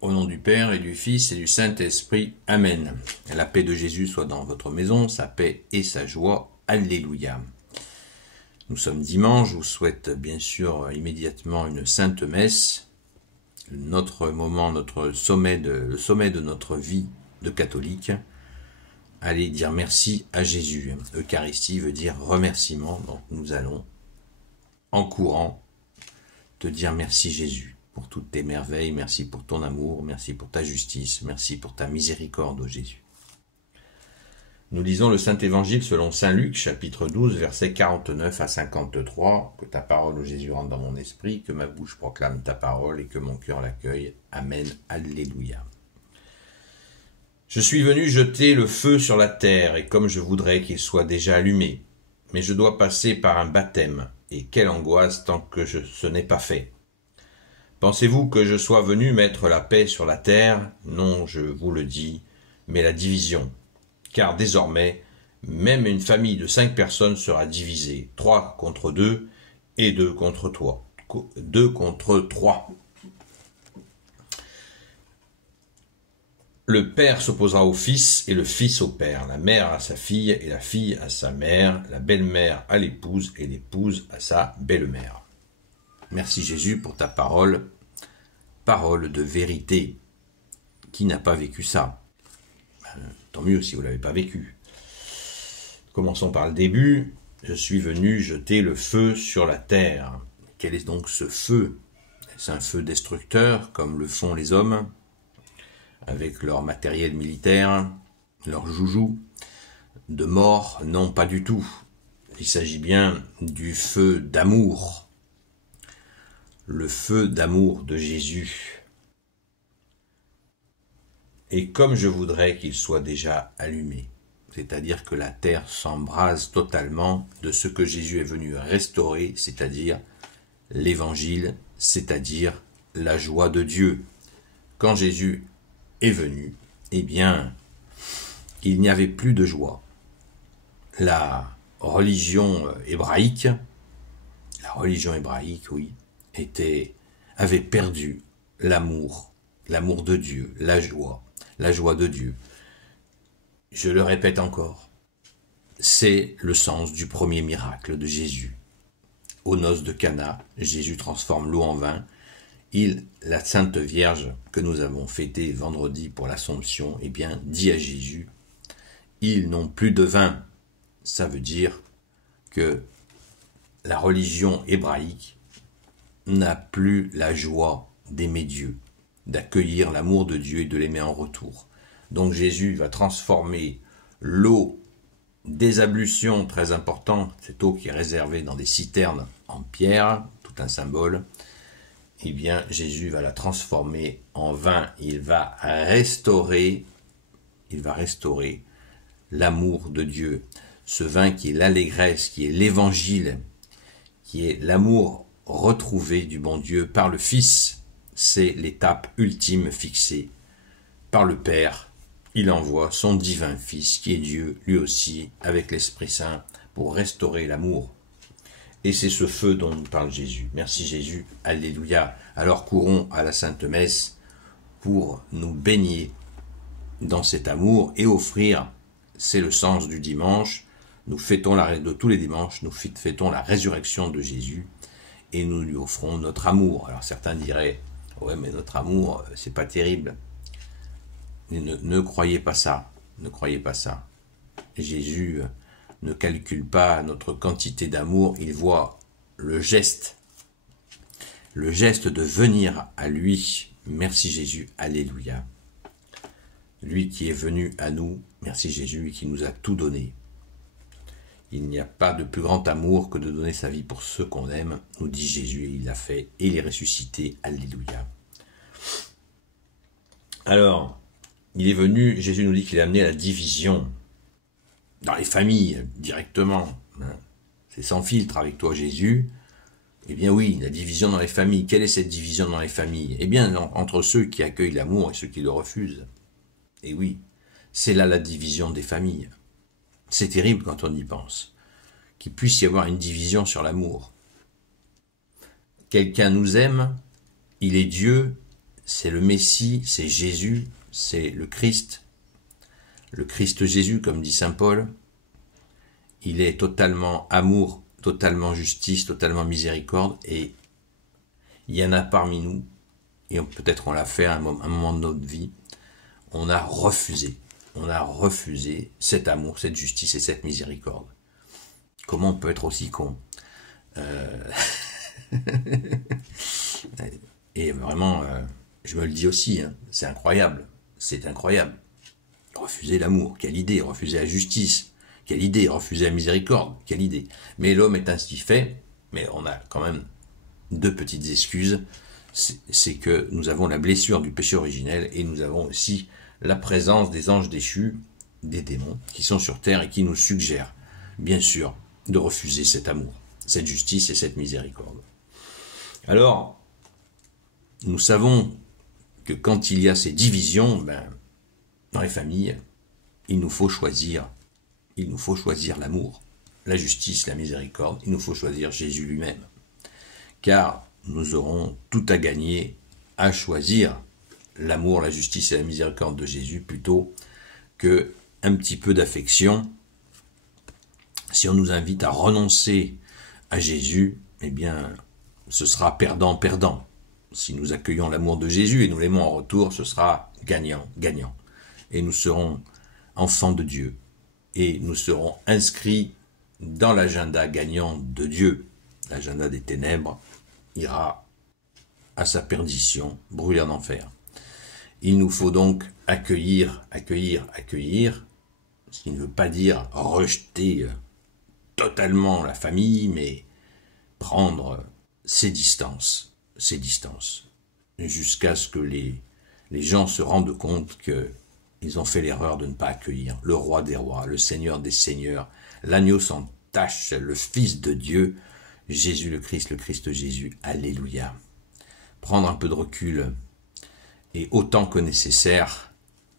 Au nom du Père et du Fils et du Saint-Esprit. Amen. La paix de Jésus soit dans votre maison, sa paix et sa joie. Alléluia. Nous sommes dimanche, je vous souhaite bien sûr immédiatement une sainte messe. Notre moment, le sommet de notre vie de catholique. Allez dire merci à Jésus. Eucharistie veut dire remerciement, donc nous allons en courant te dire merci Jésus. Pour toutes tes merveilles, merci pour ton amour, merci pour ta justice, merci pour ta miséricorde, ô Jésus. Nous lisons le Saint-Évangile selon saint Luc, chapitre 12, versets 49 à 53. Que ta parole, ô Jésus, rentre dans mon esprit, que ma bouche proclame ta parole et que mon cœur l'accueille. Amen. Alléluia. Je suis venu jeter le feu sur la terre, et comme je voudrais qu'il soit déjà allumé. Mais je dois passer par un baptême, et quelle angoisse tant que ce n'est pas fait. Pensez-vous que je sois venu mettre la paix sur la terre? Non, je vous le dis, mais la division. Car désormais, même une famille de 5 personnes sera divisée, 3 contre 2 et 2 contre 3. Le père s'opposera au fils et le fils au père, la mère à sa fille et la fille à sa mère, la belle-mère à l'épouse et l'épouse à sa belle-mère. Merci Jésus pour ta parole, parole de vérité. Qui n'a pas vécu ça? Tant mieux si vous ne l'avez pas vécu. Commençons par le début. Je suis venu jeter le feu sur la terre. Quel est donc ce feu? Est-ce un feu destructeur, comme le font les hommes, avec leur matériel militaire, leur joujou, de mort? Non, pas du tout. Il s'agit bien du feu d'amour. Le feu d'amour de Jésus. Et comme je voudrais qu'il soit déjà allumé, c'est-à-dire que la terre s'embrase totalement de ce que Jésus est venu restaurer, c'est-à-dire l'évangile, c'est-à-dire la joie de Dieu. Quand Jésus est venu, eh bien, il n'y avait plus de joie. La religion hébraïque, oui, avait perdu l'amour de Dieu, la joie de Dieu. Je le répète encore, c'est le sens du premier miracle de Jésus. Aux noces de Cana, Jésus transforme l'eau en vin. La Sainte Vierge que nous avons fêtée vendredi pour l'Assomption, eh bien, dit à Jésus, ils n'ont plus de vin. Ça veut dire que la religion hébraïque n'a plus la joie d'aimer Dieu, d'accueillir l'amour de Dieu et de l'aimer en retour. Donc Jésus va transformer l'eau des ablutions, très important, cette eau qui est réservée dans des citernes en pierre, tout un symbole, eh bien Jésus va la transformer en vin. Il va restaurer l'amour de Dieu. Ce vin qui est l'allégresse, qui est l'évangile, qui est l'amour retrouvé du bon Dieu par le Fils, c'est l'étape ultime fixée par le Père. Il envoie son divin Fils, qui est Dieu, lui aussi, avec l'Esprit Saint, pour restaurer l'amour. Et c'est ce feu dont nous parle Jésus. Merci Jésus, alléluia. Alors courons à la Sainte Messe pour nous baigner dans cet amour et offrir, c'est le sens du dimanche, nous fêtons de tous les dimanches, nous fêtons la résurrection de Jésus et nous lui offrons notre amour. Alors certains diraient, ouais mais notre amour, c'est pas terrible. Ne croyez pas ça, ne croyez pas ça. Jésus ne calcule pas notre quantité d'amour, il voit le geste de venir à lui. Merci Jésus, alléluia. Lui qui est venu à nous, merci Jésus, et qui nous a tout donné. Il n'y a pas de plus grand amour que de donner sa vie pour ceux qu'on aime, nous dit Jésus, et il l'a fait, et il est ressuscité, alléluia. Alors, il est venu, Jésus nous dit qu'il a amené la division dans les familles, directement. C'est sans filtre avec toi, Jésus. Eh bien oui, la division dans les familles. Quelle est cette division dans les familles? Eh bien, entre ceux qui accueillent l'amour et ceux qui le refusent. Et oui, c'est là la division des familles. C'est terrible quand on y pense, qu'il puisse y avoir une division sur l'amour. Quelqu'un nous aime, il est Dieu, c'est le Messie, c'est Jésus, c'est le Christ Jésus, comme dit saint Paul. Il est totalement amour, totalement justice, totalement miséricorde, et il y en a parmi nous, et peut-être on l'a fait à un moment de notre vie, on a refusé cet amour, cette justice et cette miséricorde. Comment on peut être aussi con? Et vraiment, je me le dis aussi, hein, c'est incroyable. Refuser l'amour, quelle idée, refuser la justice, quelle idée, refuser la miséricorde, quelle idée. Mais l'homme est ainsi fait, mais on a quand même deux petites excuses, c'est que nous avons la blessure du péché originel et nous avons aussi la présence des anges déchus, des démons, qui sont sur terre et qui nous suggèrent, bien sûr, de refuser cet amour, cette justice et cette miséricorde. Alors, nous savons que quand il y a ces divisions, dans les familles, il nous faut choisir l'amour, la justice, la miséricorde, il nous faut choisir Jésus lui-même. Car nous aurons tout à gagner à choisir l'amour, la justice et la miséricorde de Jésus plutôt que un petit peu d'affection. Si on nous invite à renoncer à Jésus, eh bien, ce sera perdant-perdant. Si nous accueillons l'amour de Jésus et nous l'aimons en retour, ce sera gagnant-gagnant. Et nous serons enfants de Dieu. Et nous serons inscrits dans l'agenda gagnant de Dieu. L'agenda des ténèbres ira à sa perdition, brûler en enfer. Il nous faut donc accueillir, ce qui ne veut pas dire rejeter totalement la famille, mais prendre ses distances, jusqu'à ce que les gens se rendent compte qu'ils ont fait l'erreur de ne pas accueillir le roi des rois, le seigneur des seigneurs, l'agneau sans tache, le Fils de Dieu, Jésus le Christ Jésus, alléluia. Prendre un peu de recul, et autant que nécessaire,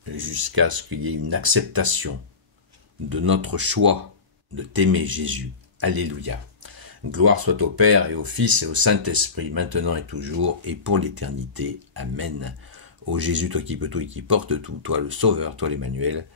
jusqu'à ce qu'il y ait une acceptation de notre choix de t'aimer Jésus, alléluia. Gloire soit au Père et au Fils et au Saint-Esprit, maintenant et toujours, et pour l'éternité. Amen. Ô Jésus, toi qui peux tout et qui portes tout, toi le Sauveur, toi l'Emmanuel,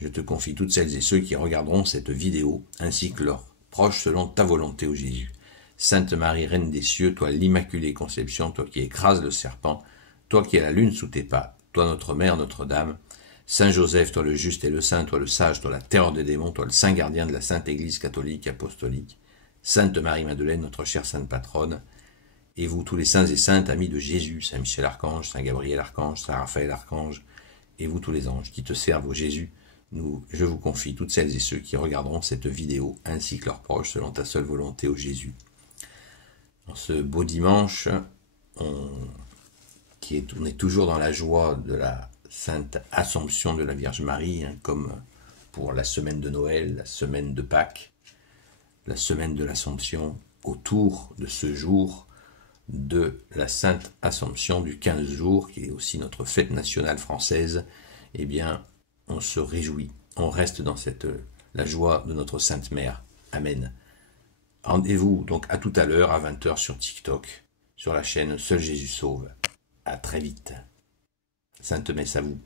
je te confie toutes celles et ceux qui regarderont cette vidéo, ainsi que leurs proches selon ta volonté, ô Jésus. Sainte Marie, Reine des cieux, toi l'Immaculée Conception, toi qui écrases le serpent, toi qui as la lune sous tes pas, toi notre Mère, Notre-Dame, Saint Joseph, toi le juste et le saint, toi le sage, toi la terreur des démons, toi le saint gardien de la Sainte Église catholique apostolique, Sainte Marie-Madeleine, notre chère Sainte Patronne, et vous tous les saints et saintes, amis de Jésus, Saint Michel Archange, Saint Gabriel Archange, Saint Raphaël Archange, et vous tous les anges qui te servent, ô Jésus, je vous confie toutes celles et ceux qui regarderont cette vidéo, ainsi que leurs proches, selon ta seule volonté, ô Jésus. En ce beau dimanche, on est toujours dans la joie de la Sainte Assomption de la Vierge Marie, comme pour la semaine de Noël, la semaine de Pâques, la semaine de l'Assomption, autour de ce jour de la Sainte Assomption du 15 jours, qui est aussi notre fête nationale française, eh bien, on se réjouit, on reste dans la joie de notre Sainte Mère. Amen. Rendez-vous donc à tout à l'heure, à 20h sur TikTok, sur la chaîne Seul Jésus Sauve. À très vite. Sainte Messe à vous.